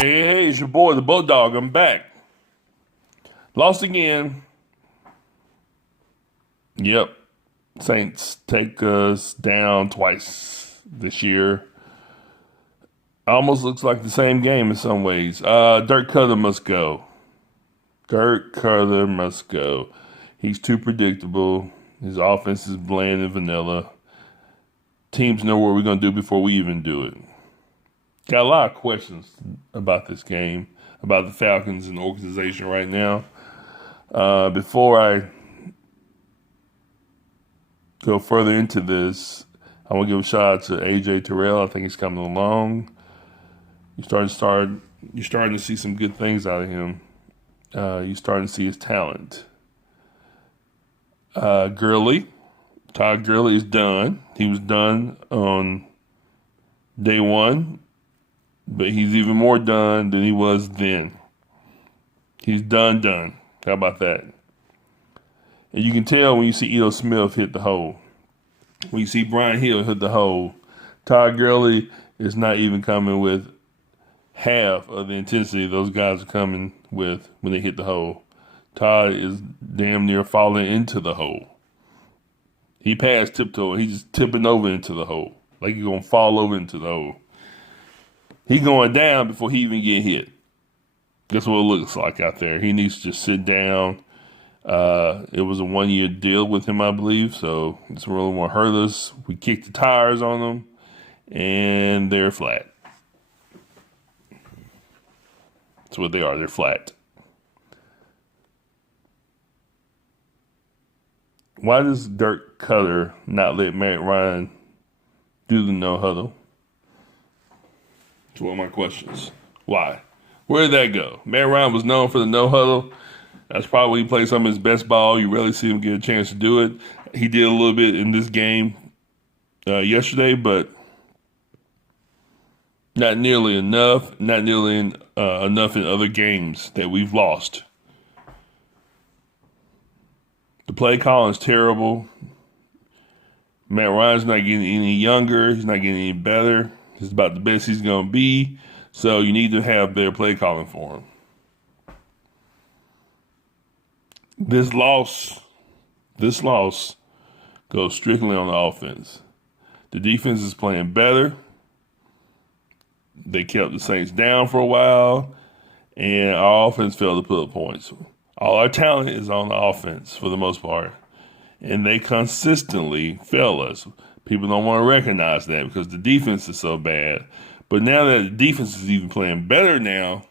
Hey, it's your boy, the Bulldog. I'm back. Lost again. Yep. Saints take us down twice this year. Almost looks like the same game in some ways. Dirk Koetter must go. Dirk Koetter must go. He's too predictable. His offense is bland and vanilla. Teams know what we're going to do before we even do it. Got a lot of questions about this game, about the Falcons and the organization right now. Before I go further into this, I want to give a shout out to AJ Terrell. I think he's coming along. You're starting to see some good things out of him. You're starting to see his talent. Todd Gurley is done. He was done on day one, but he's even more done than he was then. He's done. How about that? And you can tell when you see Ito Smith hit the hole. When you see Brian Hill hit the hole, Todd Gurley is not even coming with half of the intensity those guys are coming with when they hit the hole. Todd is damn near falling into the hole. He passed tiptoe. He's just tipping over into the hole. Like he's going to fall over into the hole. He's going down before he even get hit. That's what it looks like out there. He needs to just sit down. It was a 1-year deal with him, I believe, so it's really won't hurt us. We kicked the tires on them, and they're flat. That's what they are. They're flat. Why does Dirk Koetter not let Matt Ryan do the no huddle? That's one of my questions. Why? Where did that go? Matt Ryan was known for the no huddle. That's probably when he played some of his best ball. You rarely see him get a chance to do it. He did a little bit in this game yesterday, but not nearly enough. Not nearly enough in other games that we've lost. The play calling is terrible. Matt Ryan's not getting any younger. He's not getting any better. He's about the best he's going to be. So you need to have better play calling for him. This loss goes strictly on the offense. The defense is playing better. They kept the Saints down for a while, and our offense failed to put up points. All our talent is on the offense for the most part, and they consistently fail us. People don't want to recognize that because the defense is so bad. But now that the defense is even playing better now,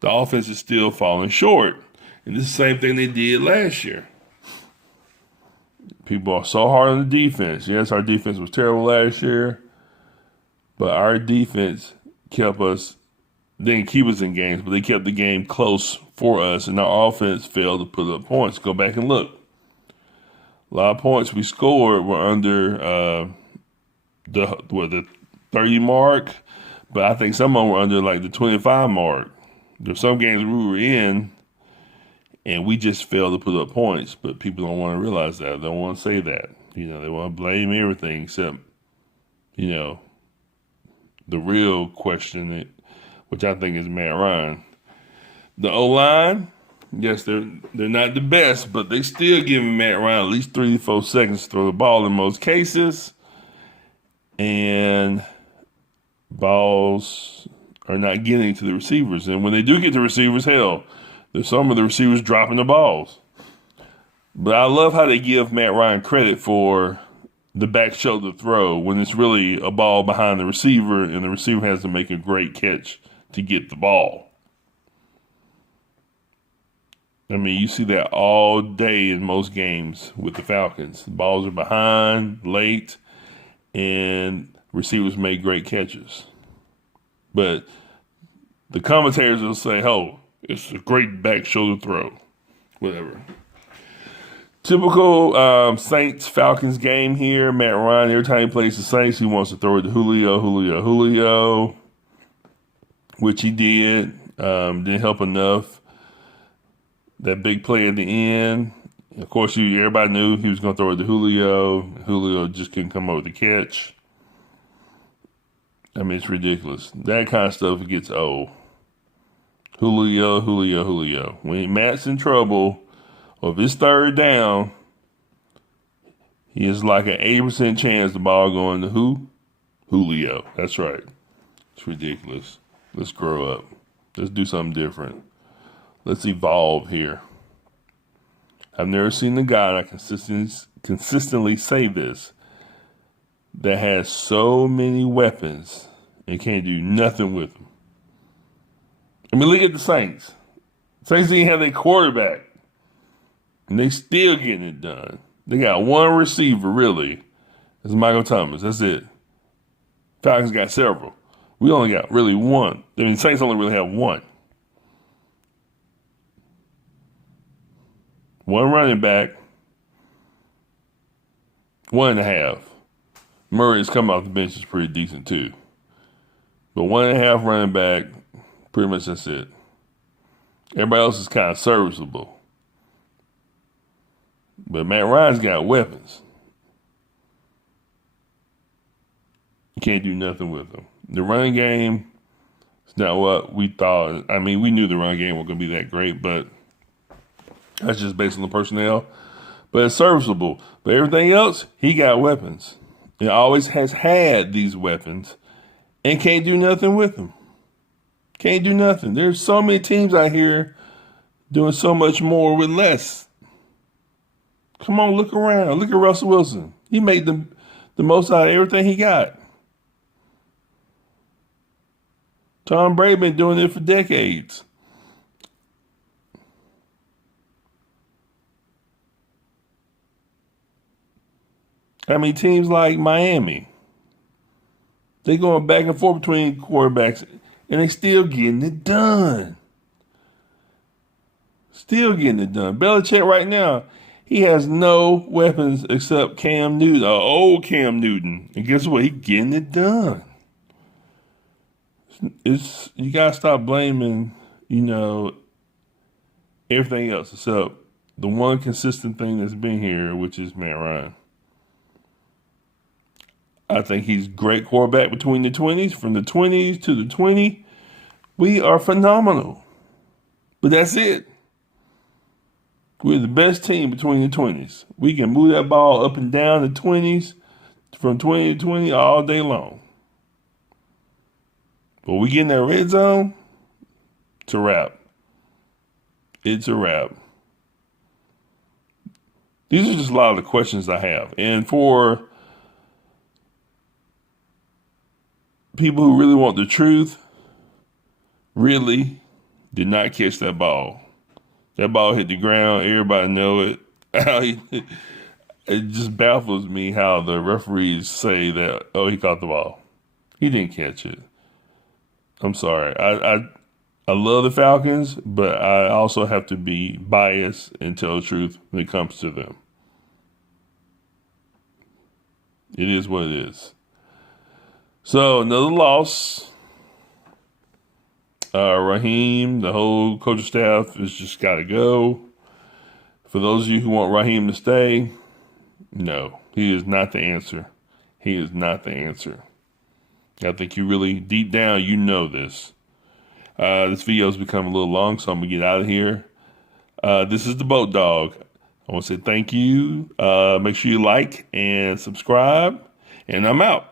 the offense is still falling short. And this is the same thing they did last year. People are so hard on the defense. Yes, our defense was terrible last year, but our defense didn't keep us in games, but they kept the game close for us, and our offense failed to put up points. Go back and look. A lot of points we scored were under the 30 mark, but I think some of them were under like the 25 mark. There's some games we were in, and we just failed to put up points, but people don't want to realize that. They don't want to say that. They want to blame everything except, the real question, which I think is Matt Ryan. The O-line, yes, they're not the best, but they still giving Matt Ryan at least 3 to 4 seconds to throw the ball in most cases. And balls are not getting to the receivers. And when they do get to receivers, hell, there's some of the receivers dropping the balls. But I love how they give Matt Ryan credit for the back shoulder throw when it's really a ball behind the receiver and the receiver has to make a great catch to get the ball. I mean, you see that all day in most games with the Falcons. The balls are behind, late, and receivers make great catches. But the commentators will say, oh, it's a great back shoulder throw. Whatever. Typical Saints-Falcons game here. Matt Ryan, every time he plays the Saints, he wants to throw it to Julio, which he did. Didn't help enough. That big play at the end, of course, everybody knew he was going to throw it to Julio. Julio just couldn't come up with the catch. I mean, it's ridiculous. That kind of stuff gets old. Julio. When Matt's in trouble, or if it's third down, he has like an 80% chance the ball going to who? Julio. That's right. It's ridiculous. Let's grow up. Let's do something different. Let's evolve here. I've never seen a guy, and I consistently say this, that has so many weapons and can't do nothing with them. I mean, look at the Saints. Saints didn't have their quarterback, and they still getting it done. They got one receiver, really. It's Michael Thomas. That's it. Falcons got several. We only got really one. I mean, Saints only really have one. One running back, 1.5. Murray's come off the bench is pretty decent too. But 1.5 running back, pretty much that's it. Everybody else is kind of serviceable. But Matt Ryan's got weapons. You can't do nothing with them. The running game is not what we thought. I mean, we knew the running game wasn't going to be that great, but that's just based on the personnel. But it's serviceable. But everything else, he got weapons. He always has had these weapons and can't do nothing with them. Can't do nothing. There's so many teams out here doing so much more with less. Come on, look around. Look at Russell Wilson. He made the most out of everything he got. Tom Brady been doing it for decades. I mean, teams like Miami, they going back and forth between quarterbacks, and they still getting it done. Still getting it done. Belichick right now, he has no weapons except Cam Newton, old Cam Newton. And guess what? He getting it done. You gotta stop blaming, everything else except the one consistent thing that's been here, which is Matt Ryan. I think he's a great quarterback between the 20s. From the 20s to the 20, we are phenomenal. But that's it. We're the best team between the 20s. We can move that ball up and down the 20s from 20 to 20 all day long. But we get in that red zone, it's a wrap. It's a wrap. These are just a lot of the questions I have. And for people who really want the truth, really did not catch that ball. That ball hit the ground. Everybody know it. It just baffles me how the referees say that, he caught the ball. He didn't catch it. I'm sorry. I love the Falcons, but I also have to be biased and tell the truth when it comes to them. It is what it is. So, another loss. Raheem, the whole coaching staff has just got to go. For those of you who want Raheem to stay, no, he is not the answer. He is not the answer. I think you really, deep down, you know this. This video has become a little long, so I'm going to get out of here. This is the Boat Dog. I want to say thank you. Make sure you like and subscribe, and I'm out.